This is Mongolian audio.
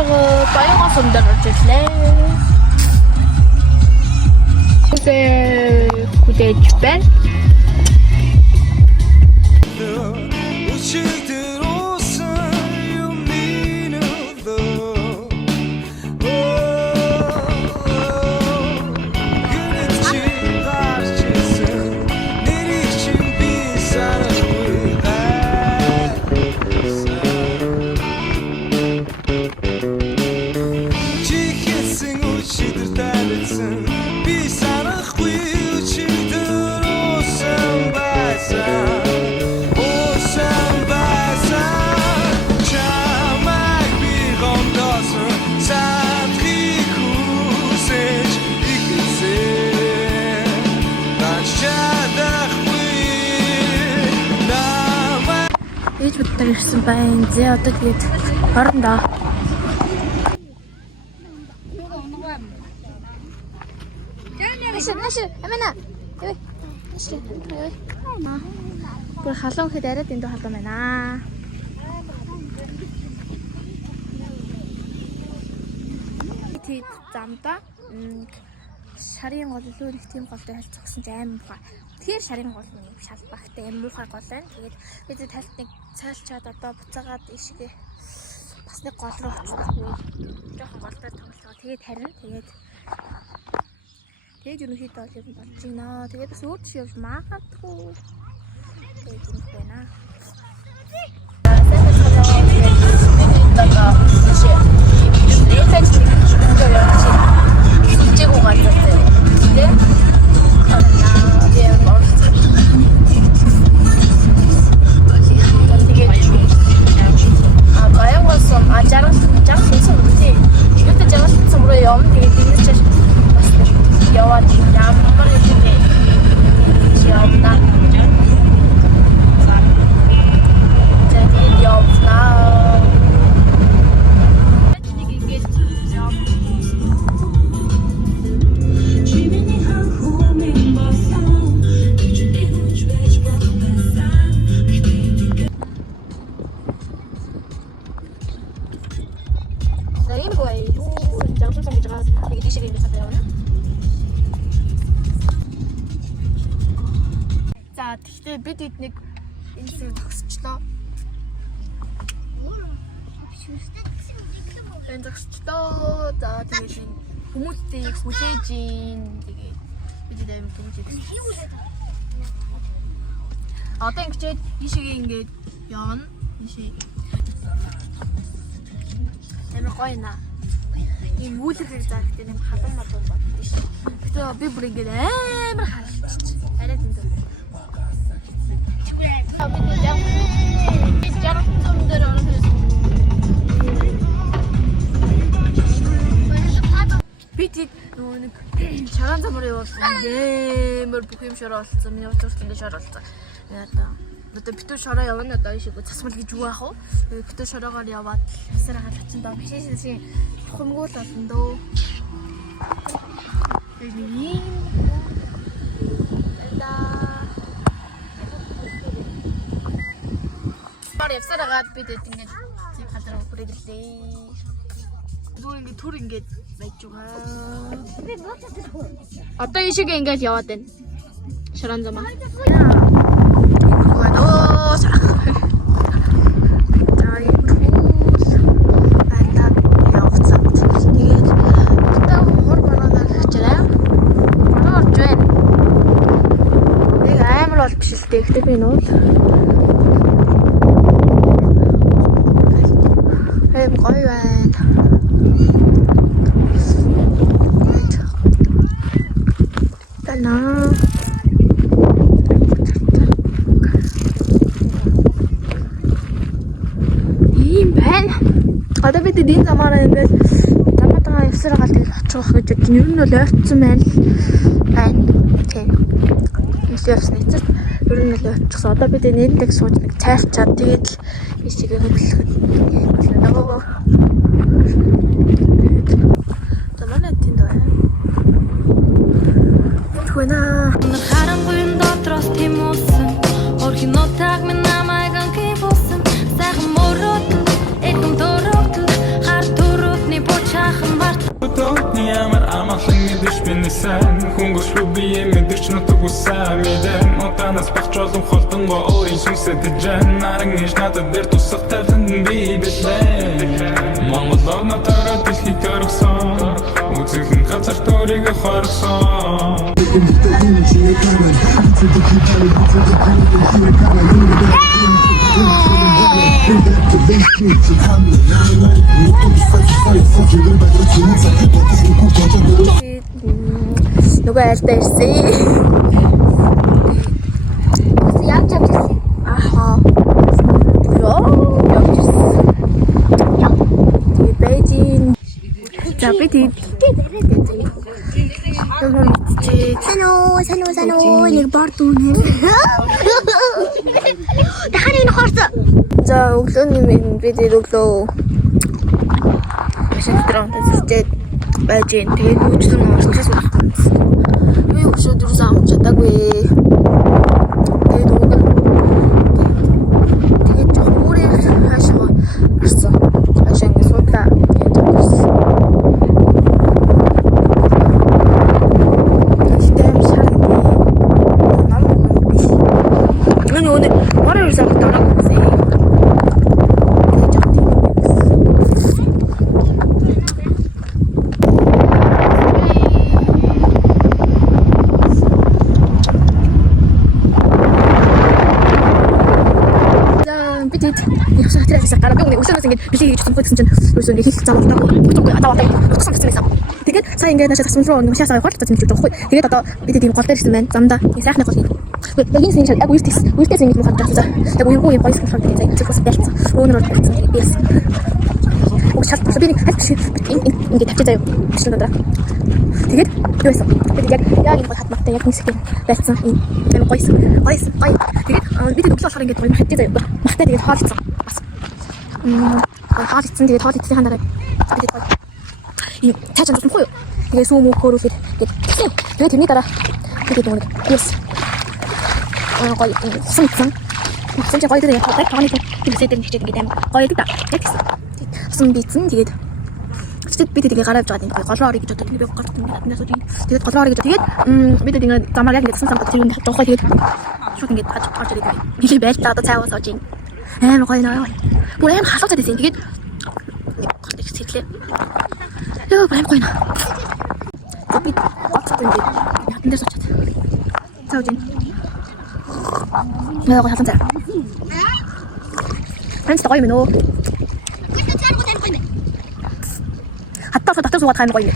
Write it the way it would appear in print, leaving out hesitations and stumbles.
Баянгаас өндөр орж ирлээ. Хүлээж байна. Ээж бодтойг ирсэн байна. Зэ одоо тэгээд орондоо. Наш амина. Ой. Ой. Гэр халуун хэд арай дэндүү халуун байна. Тэд замда шарын гол илүү нэг тийм голтой хэлцэх гэсэн чинь аим муухай. Тэгэхээр шарын гол нэг шалбагтай аим муухай гол байна. Тэгээд бид тальт нэг цайлчаад одоо буцаагаад ишгээ бас нэг гол руу оччихгүй. Жохон голтой тоглолцоо. Тэгээд харин тэгээд ерөнхийдөө бол юм болж байна. Тэгээд бас өөр жишээ явж магадгүй. Тэгээд юм байна. За тэгтээ бид нэг энэ зүйл зогсчлоо. Энэ зогсчлоо. За тэгээд хүмүүстэй хүлээж ийн тэгээд бид дэм хүмүүс. Одоо ингэж ийшээ ингэж явна. Ийшээ. Амар гоё наа. Ийм үүлэрхэг заагтай юм халуун модон болдсон шүү. Гэтэ би бүр ингэж амар харалчиж. Арай зөндөө. Бид нэг шаран замаар явуулсан. Нэмэр бүх юм шороо олцсон. Миний уцаарсан дээр шороо олцсон. Одоо битүү шороо явна. Одоо ишиг засмал гэж юу аах вэ? Битүү шороогоор яваад хэсэр хаалт чинь доо бишээсийн хумгуул болно дөө. Ийм явсараад бид ингэж тийм хадаар хүрээлээ. Зүгээр ингэ түр ингэж байж байгаа. Одоо ишиг ингэж яваад байна. Шаран замаа. Оо сарах. За ийм байлаа явцсан. Тэгээд одоо хор бороо гарчаа. Орж байна. Нэг амар бол биш л дээ. Гэтэ би нуул. Гоё байна. Тана. Ийм байна. Одоо бид энэ замаараа ингээд замаатаа явсараа галт очих гэж бодож ер нь бол ойрцсон байна. Тийм. Явсан эцэст ер нь бол ойрчихсан. Одоо бид нэрндэг сууж нэг цайлчаад тэгээд ишигээ хөдлөхөд нөгөө Тамана тэнд байна. Түна. Харангүй дотроос тийм үсэн. Орхинотаг минь намайг анхи болсон. Сайхан мөрөд, эхэм дөрөд, хар төрөд үгүйсэн мэдэн утанаас бахчуулан холтонгоо өөрийн сүнсэд жан наран иш надад дээр тусах тавтан би билээ Монгол орнотойроо дэлхийд өргсөн үзэхэн газар төрийг хорсон 누가 할때 있지? Явж ирсэн. 아하. 여기 있어. 되게 베이징. 자, 베이징. 여기 있지. Сануу нэг бор дүүнэ. Дахиад энэ хорсон. 자, 옥수님 베이징 옥수. 맛있게 들어온다. 진짜 베이징 되게 우주선 맛있게 왜 옥수 들어서 안 먹었다고 해. 되게 녹은. 되게 좀 오래 하시고 왔어. 아시안 게 쏟다. 아니 오늘 월요일 사부터라고 보세요. 역시 하트라서 가라 병원에 오셔서 생긴 빌리 주선 포트 진짜 요즘 얘기 잡았다고 좀 왔다 왔다 속상 됐으면서 되게 사인데 나 진짜 숨스러운 놈 시야사가 헐 진짜 좀 거기 되게 더 밑에 뒤에 걸 때리시면 잠다 이 사람 거기 여기 생긴 잘 알고 있을 때 생긴 뭐 같다 진짜 내가 이거 이거 있을 때 되게 찍고 싶다 오늘은 같은 게 있어 혹시 샷 소비니 같이 이게 답지자요 무슨더라 되게 그랬어 되게 야긴 거 맞다 약간 스킨 됐어 이 내가 거기 있어 아이 되게 밑에 녹서 사는 게 돌면 답지자요 맞다 되게 하겠어 하겠지 되게 하겠지 한다라 되게 이 자전 좀 코요 되게 소모 코로 되게 되게 됩니다라 되게 너무 예스 거의 승승 진짜 거의 들어요 거의 가만히 좀 세대는 되게 되게 되면 거의 됐다 됐어 승비승 되게 진짜 밑에 되게 갈아입줘야 되니까 가스라리 기저 되게 몇 가지 그래서 되게 가스라리 기저 되게 밑에 되게 자말이 되게 승상 같은 게 저 거의 되게 쇼딩 게 아주 되게 이게 맵다도 채워서 진 뭐 거의 나요 뭐래 hem 가서 되지 되게 이렇게 야 뭐래 거의 나 빛 꽉찼던데 같은 데서 쳤어 자우진 내가 거의 하선자 펜스 거의 메노 갔다 와 타임 거의